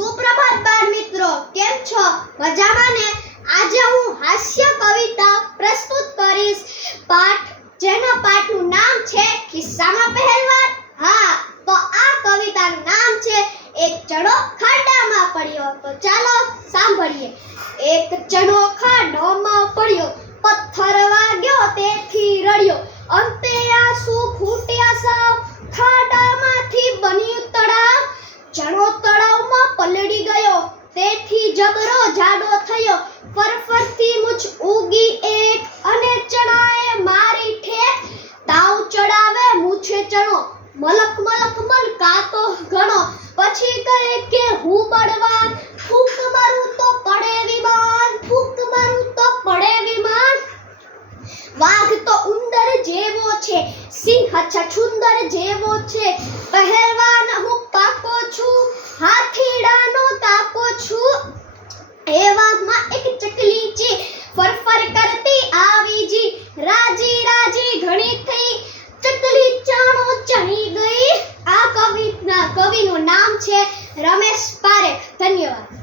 સુપ્રભાત બાળ મિત્રો, કેમ છો? મજામાં ને? આજે હું હાસ્ય કવિતા પ્રસ્તુત કરીશ. જેના પાઠનું નામ છે કિસ્સામાં પહેલવાર. હા, તો આ કવિતાનું નામ છે એક ચણો ખાડામાં પડ્યો. તો ચાલો સાંભળીએ. એક ચણો ખાડામાં પડ્યો, પથ્થર વાગ્યો તેથી રડ્યો, અંતે આંસુ ફૂટ્યા સાવ, ખાડામાંથી બન્યું તળાવ. ચણો તળાવમાં પલળી ગયો તેથી જબરો જાડો થયો, ફરફરતી મૂછ ઉગી એક અને ચણાએ મારી ઠેક. તાવ ચડાવે મૂછે ચણો, મલક મલક મલકાતો ઘણો, પછી કહે કે હું બળવાન, ફૂંક મારું તો પડે વિમાન, ફૂંક મારું તો પડે વિમાન. વાઘ તો ઉંદર જેવો છે, સિંહ છછુંદર જેવો છે, પહેલવાન હું પાકો છું, હાથીડાનો તાકો છું. એ વાઘમાં એક ચકલી છે, ફરફર કરતી આવી જી, રાજી રાજી ઘણી થઈ, ચકલી ચાણો ચણી ગઈ. આ કવિનું નામ છે રમેશ પારેખ. ધન્યવાદ.